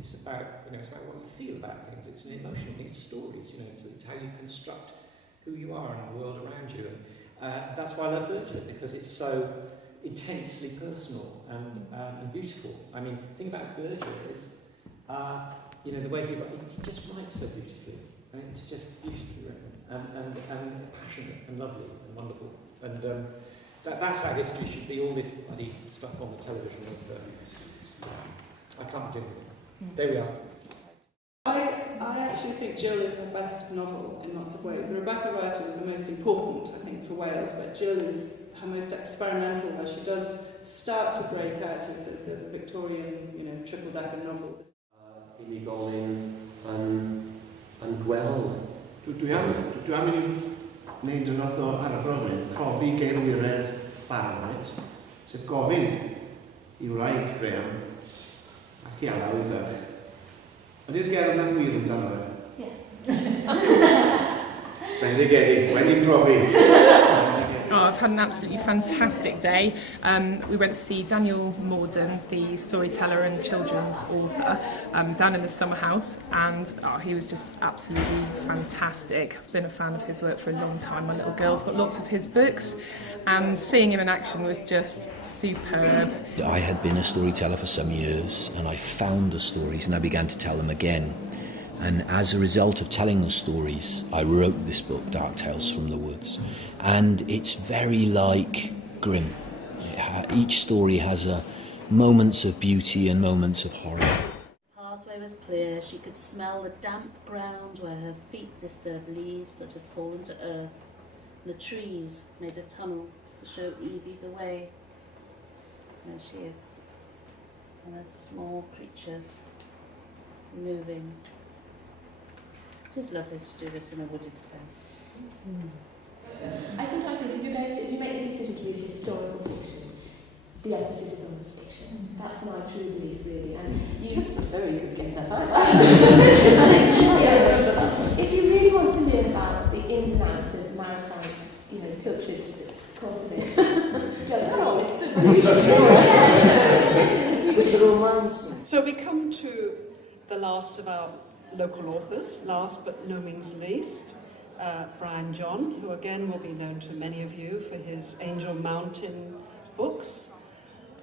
It's about what you feel about things. It's an emotional thing. It's stories. It's how you construct who you are and the world around you. And that's why I love Berger, because it's so intensely personal and beautiful. I mean, the thing about Berger is, the way he just writes so beautifully. I mean, it's just beautifully written and passionate and lovely and wonderful. And that's how history should be. All this bloody stuff on the television. I can't do it. There we are. I actually think Jill is her best novel in lots of ways. The Rebecca writer is the most important, I think, for Wales, but Jill is her most experimental, where she does start to break out of the Victorian, triple-decker novels. Unigolyn and Gweld. Dwi am yn wneud yn oedd ar y broblem, profi geirwyred barfod, sef gofyn i wraig Graham ac i alaw i ferch. Ydy'r gerdd yn wir amdano fe? Ie. Bendigedig, wedi profi. Oh, I've had an absolutely fantastic day. We went to see Daniel Morden, the storyteller and children's author, down in the summer house, and he was just absolutely fantastic. I've been a fan of his work for a long time. My little girl's got lots of his books, and seeing him in action was just superb. I had been a storyteller for some years, and I found the stories and I began to tell them again. And as a result of telling the stories, I wrote this book, Dark Tales from the Woods. And it's very like Grimm. Each story has moments of beauty and moments of horror. The pathway was clear. She could smell the damp ground where her feet disturbed leaves that had fallen to earth. The trees made a tunnel to show Evie the way. There she is. And there's small creatures moving. It is lovely to do this in a wooded place. I sometimes think if you make a decision to read historical fiction, the emphasis is on the fiction. That's my true belief, really. And That's a very good get at if you really want to learn about the ins and outs of maritime, pilchard cultivation, don't It's a romance. So we come to the last of our local authors, last but no means least, Brian John, who again will be known to many of you for his Angel Mountain books,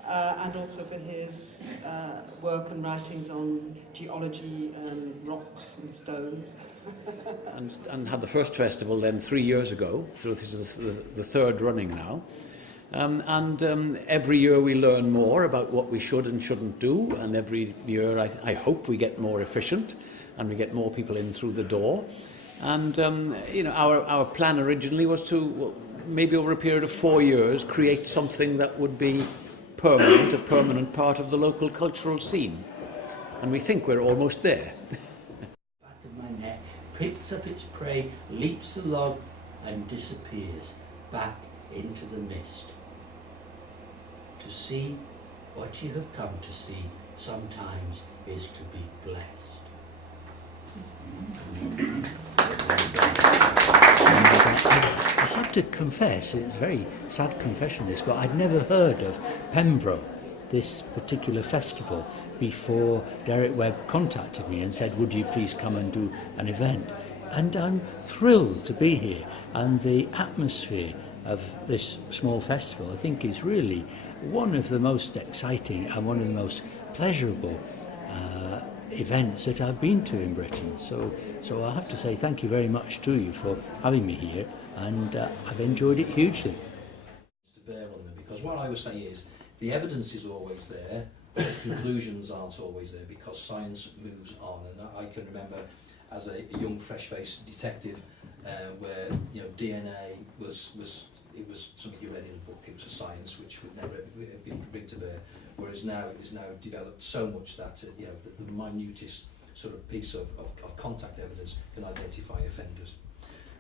and also for his work and writings on geology and rocks and stones. and had the first festival then 3 years ago, so this is the third running now. Every year we learn more about what we should and shouldn't do, and every year I hope we get more efficient and we get more people in through the door. And our plan originally was to, maybe over a period of 4 years, create something that would be permanent, a permanent part of the local cultural scene. And we think we're almost there. Back of my neck picks up its prey, leaps the log and disappears back into the mist. To see what you have come to see sometimes is to be blessed. I have to confess, it's a very sad confession this, but I'd never heard of Pembrokeshire, this particular festival, before Derek Webb contacted me and said, would you please come and do an event? And I'm thrilled to be here, and the atmosphere of this small festival I think is really one of the most exciting and one of the most pleasurable events that I've been to in Britain. So I have to say thank you very much to you for having me here, and I've enjoyed it hugely. To bear on them, because what I would say is the evidence is always there, but the conclusions aren't always there, because science moves on. And I can remember as a young fresh-faced detective where DNA was something you read in a book. It was a science which would never be bring to bear, whereas now it is now developed so much that the minutest sort of piece of contact evidence can identify offenders.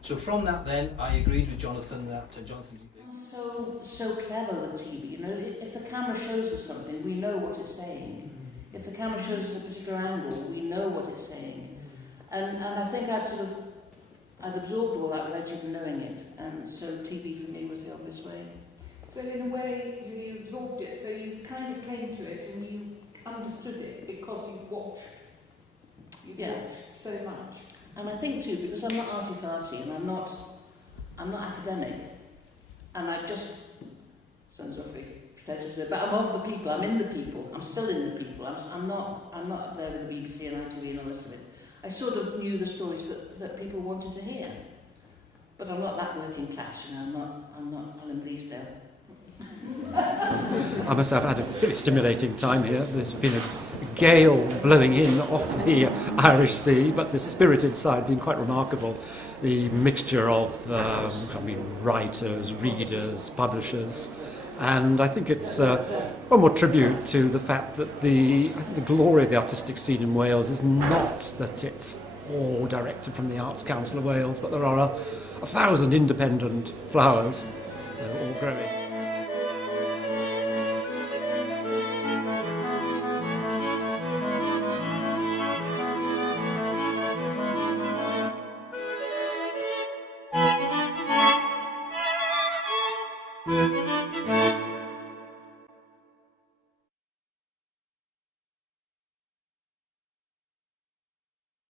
So from that then, I agreed with Jonathan that Jonathan. So clever with TV. If the camera shows us something, we know what it's saying. If the camera shows us a particular angle, we know what it's saying. And I think I'd absorbed all that without even knowing it, and so TV for me was the obvious way. So in a way, you absorbed it, so you kind of came to it and you understood it because you watched so much. And I think too, because I'm not arty-farty and I'm not academic, and I just, sounds awfully pretentious, but I'm of the people, I'm in the people, I'm still in the people, I'm not up there with the BBC and ITV and all the rest of it. I sort of knew the stories that people wanted to hear. But I'm not that working class, I'm not Alan Bleasdale. I must have had a very stimulating time here. There's been a gale blowing in off the Irish Sea, but the spirited side has been quite remarkable. The mixture of writers, readers, publishers, and I think it's one more tribute to the fact that the glory of the artistic scene in Wales is not that it's all directed from the Arts Council of Wales, but there are 1,000 independent flowers all growing. Thank you.